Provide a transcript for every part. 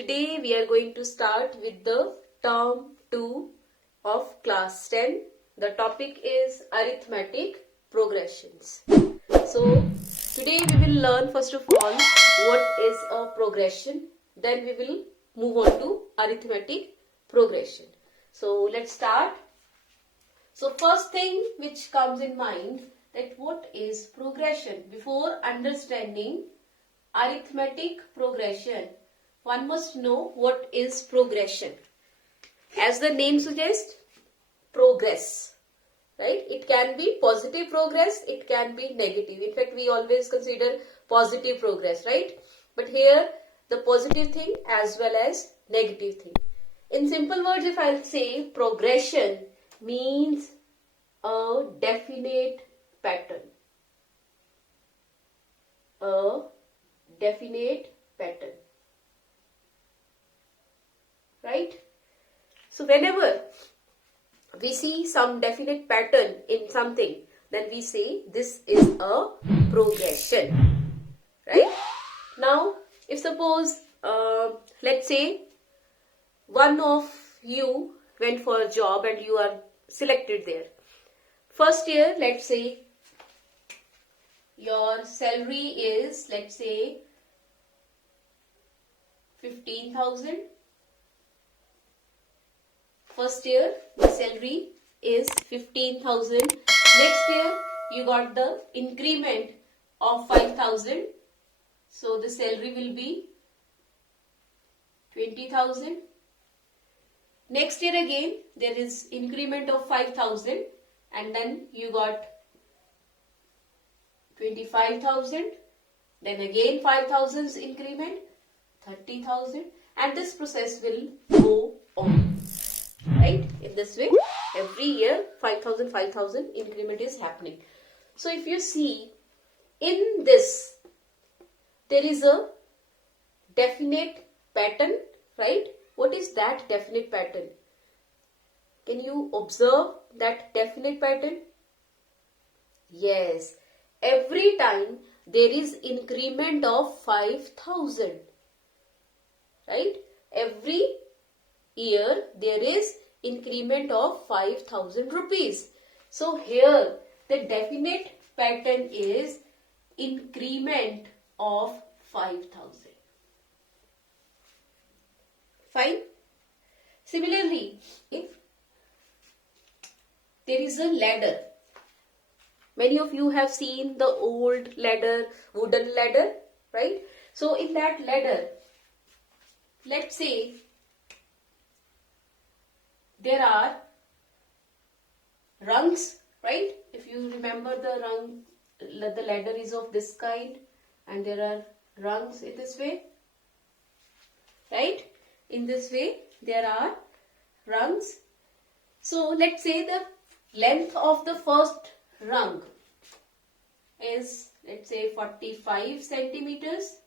today we are going to start with the term 2 of class 10. The topic is arithmetic progressions. So today we will learn first of all what is a progression. Then we will move on to arithmetic progression. So let's start. So first thing which comes in mind, that what is progression? Before understanding arithmetic progression, one must know what is progression. As the name suggests, progress, right? It can be positive progress, it can be negative. In fact, we always consider positive progress, right? But here the positive thing as well as negative thing. In simple words, if I'll say progression means a definite pattern. A definite pattern. Right? So whenever we see some definite pattern in something, then we say this is a progression. Right? Now, if suppose, let's say one of you went for a job and you are selected there. First year, let's say your salary is, let's say, 15,000. First year, the salary is 15,000. Next year, you got the increment of 5,000. So the salary will be 20,000. Next year again, there is increment of 5,000 and then you got 25,000. Then again 5,000's increment, 30,000, and this process will go on. Right? In this way, every year 5,000 increment is happening. So if you see in this, there is a definite pattern, right? What is that definite pattern? Can you observe that definite pattern? Yes. Every time there is increment of 5,000. Right? Every year there is increment of 5,000 rupees. So here the definite pattern is increment of 5,000. Fine. Similarly, if there is a ladder, many of you have seen the old ladder, wooden ladder, right? So in that ladder, let's say there are rungs, right? If you remember the rung, the ladder is of this kind and there are rungs in this way, right? In this way, there are rungs. So let's say the length of the first rung is, let's say, 45 centimeters.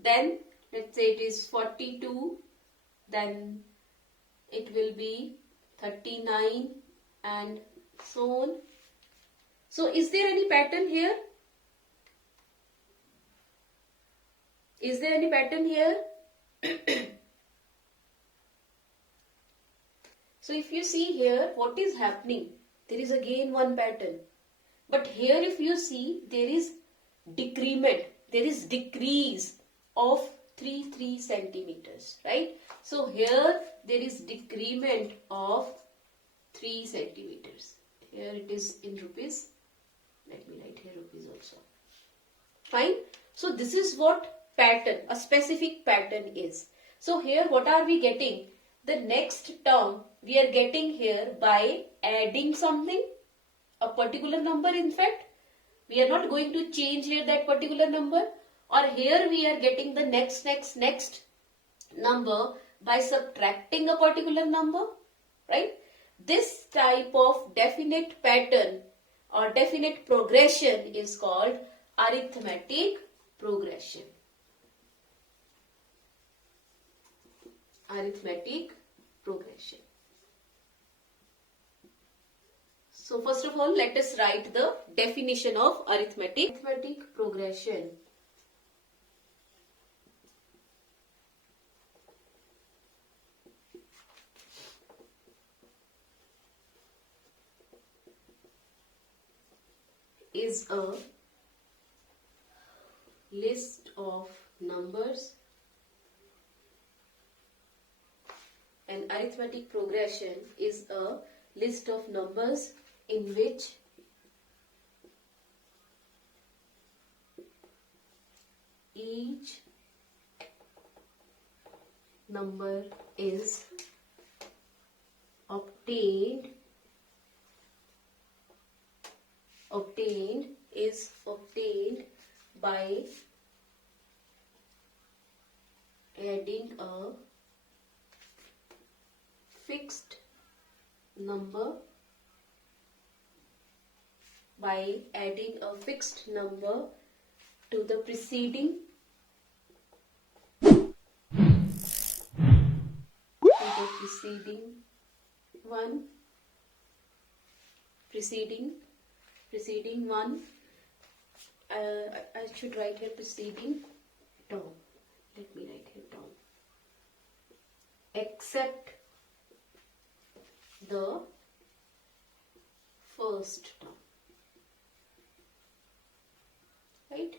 Then let's say it is 42. Then it will be 39 and so on. So is there any pattern here? Is there any pattern here? So if you see here, what is happening? There is again one pattern. But here if you see, there is decrement. There is decrease of 3 centimeters. Right? So here there is decrement of 3 centimeters. Here it is in rupees. Let me write here rupees also. Fine. So this is what pattern, a specific pattern is. So here what are we getting? The next term we are getting here by adding something, a particular number in fact. We are not going to change here that particular number, or here we are getting the next number by subtracting a particular number, right? This type of definite pattern or definite progression is called arithmetic progression. Arithmetic progression. So first of all, let us write the definition of arithmetic progression. is a list of numbers. An arithmetic progression is a list of numbers in which each number is obtained by adding a fixed number to the preceding one. I should write here preceding term. Let me write here term. Except the first term. Right?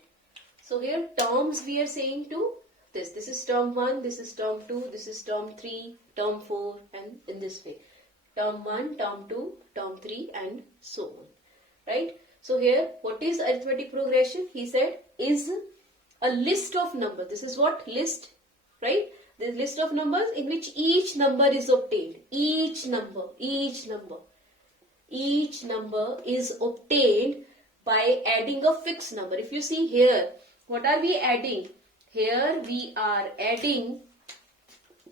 So here terms we are saying to this. This is term 1, this is term 2, this is term 3, term 4, and in this way. Term 1, term 2, term 3, and so on. Right? So here, what is arithmetic progression? He said is a list of numbers. This is what? List. Right? The list of numbers in which each number is obtained. Each number is obtained by adding a fixed number. If you see here, what are we adding? Here we are adding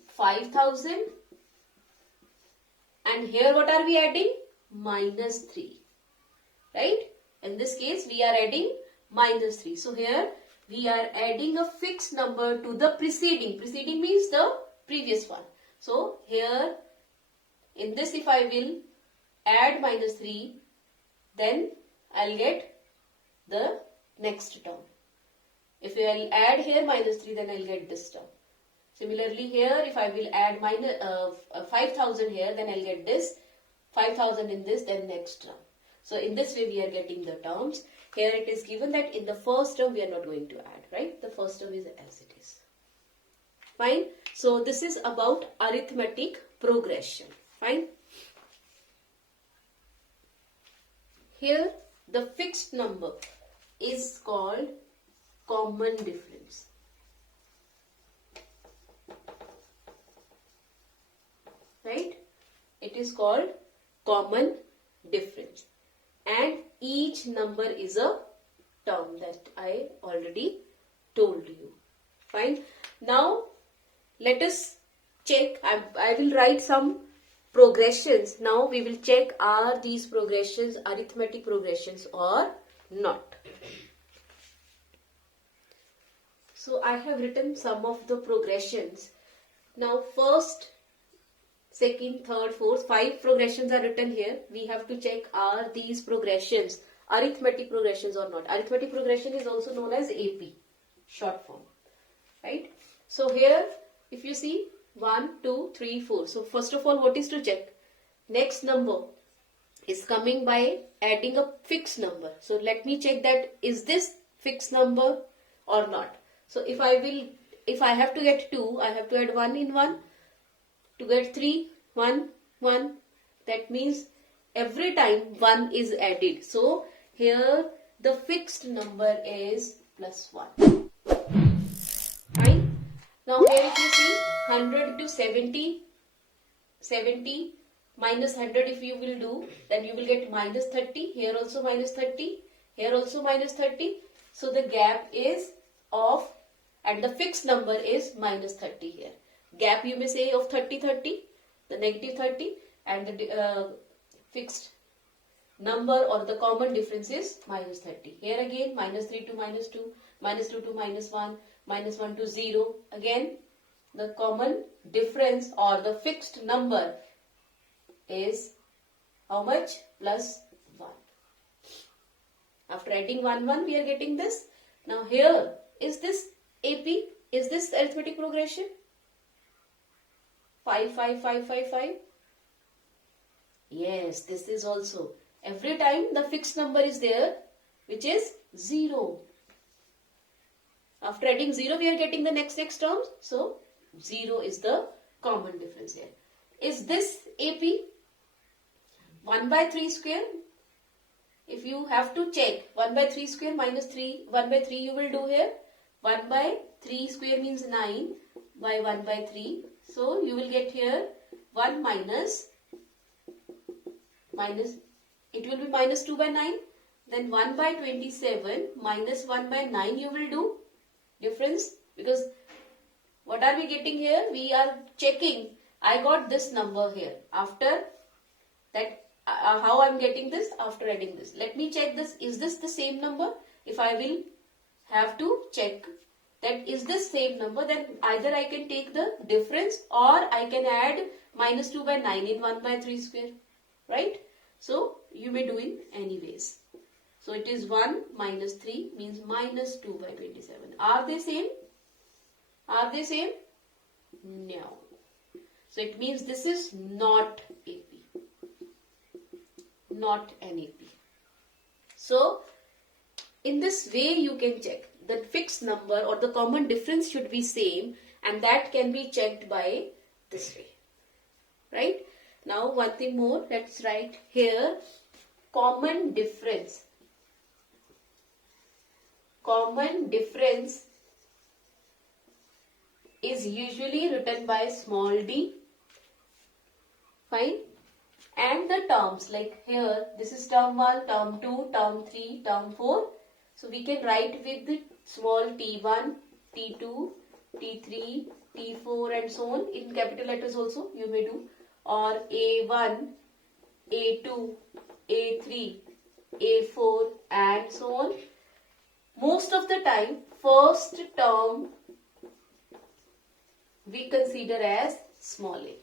5,000, and here what are we adding? Minus 3. Right? In this case, we are adding minus 3. So here we are adding a fixed number to the preceding. Preceding means the previous one. So here in this, if I will add minus 3, then I'll get the next term. If I will add here minus 3, then I'll get this term. Similarly here, if I will add 5,000 here, then I'll get this. 5,000 in this, then next term. So in this way we are getting the terms. Here it is given that in the first term we are not going to add, right? The first term is as it is. Fine. So this is about arithmetic progression. Fine. Here the fixed number is called common difference. Right? It is called common difference. And each number is a term that I already told you. Fine. Now let us check. I will write some progressions. Now we will check, are these progressions arithmetic progressions or not. So I have written some of the progressions. Now first, second, third, fourth, 5 progressions are written here. We have to check, are these progressions arithmetic progressions or not. Arithmetic progression is also known as AP, short form. Right? So here, if you see 1, 2, 3, 4. So first of all, what is to check? Next number is coming by adding a fixed number. So let me check that is this fixed number or not. So if I have to get 2, I have to add 1 in 1. To get 3, 1, 1. That means every time 1 is added. So here the fixed number is plus 1. Fine. Now here if you see 100 to 70 minus 100 if you will do, then you will get minus 30. Here also minus 30. Here also minus 30. So the gap is of, and the fixed number is minus 30 here. Gap you may say of 30, 30, the negative 30, and the fixed number or the common difference is minus 30. Here again minus 3 to minus 2, minus 2 to minus 1, minus 1 to 0. Again the common difference or the fixed number is how much? Plus 1. After adding 1, 1 we are getting this. Now here, is this AP? Is this arithmetic progression? 5, 5, 5, 5, 5. Yes, this is also. Every time the fixed number is there, which is 0. After adding 0, we are getting the next terms. So 0 is the common difference here. Is this AP? 1 by 3 square. If you have to check 1 by 3 square minus 3, 1 by 3 you will do here. 1 by 3 square means 9 by 1 by 3. So you will get here 1 minus, it will be minus 2 by 9. Then 1 by 27 minus 1 by 9 you will do. Difference, because what are we getting here? We are checking. I got this number here. After that, how I am getting this? After adding this. Let me check this. Is this the same number? If I will have to check that is this same number, then either I can take the difference or I can add minus 2 by 9 in 1 by 3 square. Right? So, you may do it anyways. So, it is 1 minus 3 means minus 2 by 27. Are they same? Are they same? No. So, it means this is not AP. Not an AP. So, in this way you can check. The fixed number or the common difference should be same, and that can be checked by this way. Right? Now, one thing more. Let's write here common difference. Common difference is usually written by small d. Fine. And the terms, like here, this is term 1, term 2, term 3, term 4. So we can write with the small t1, t2, t3, t4 and so on. In capital letters also you may do. Or a1, a2, a3, a4 and so on. Most of the time, first term we consider as small a.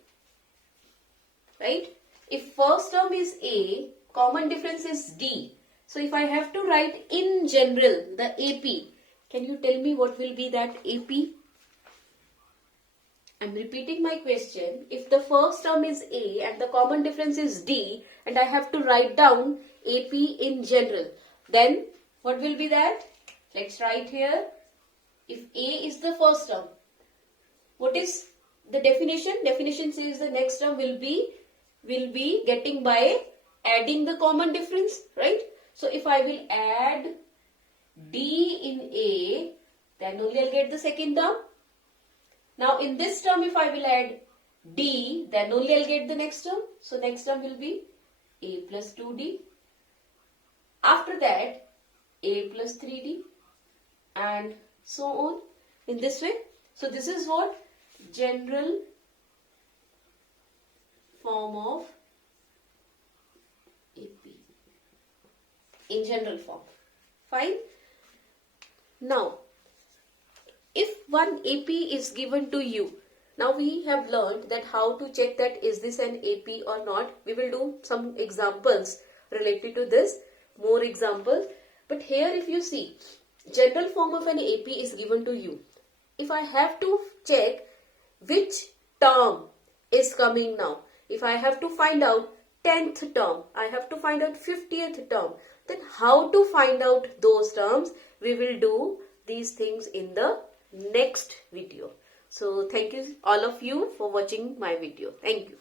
Right? If first term is A, common difference is D. So if I have to write in general the AP, can you tell me what will be that AP? I am repeating my question. If the first term is A and the common difference is D and I have to write down AP in general, then what will be that? Let's write here. If A is the first term, what is the definition? Definition says the next term will be getting by adding the common difference, right? So if I will add D in A, then only I'll get the second term. Now in this term, if I will add D, then only I'll get the next term. So next term will be A plus 2D. After that, A plus 3D and so on in this way. So this is what? General form of AP. In general form. Fine. Now, if one AP is given to you, now we have learned that how to check that is this an AP or not. We will do some examples related to this, more examples. But here if you see, general form of an AP is given to you. If I have to check which term is coming now, if I have to find out 10th term, I have to find out 50th term, then how to find out those terms, we will do these things in the next video. So thank you all of you for watching my video. Thank you.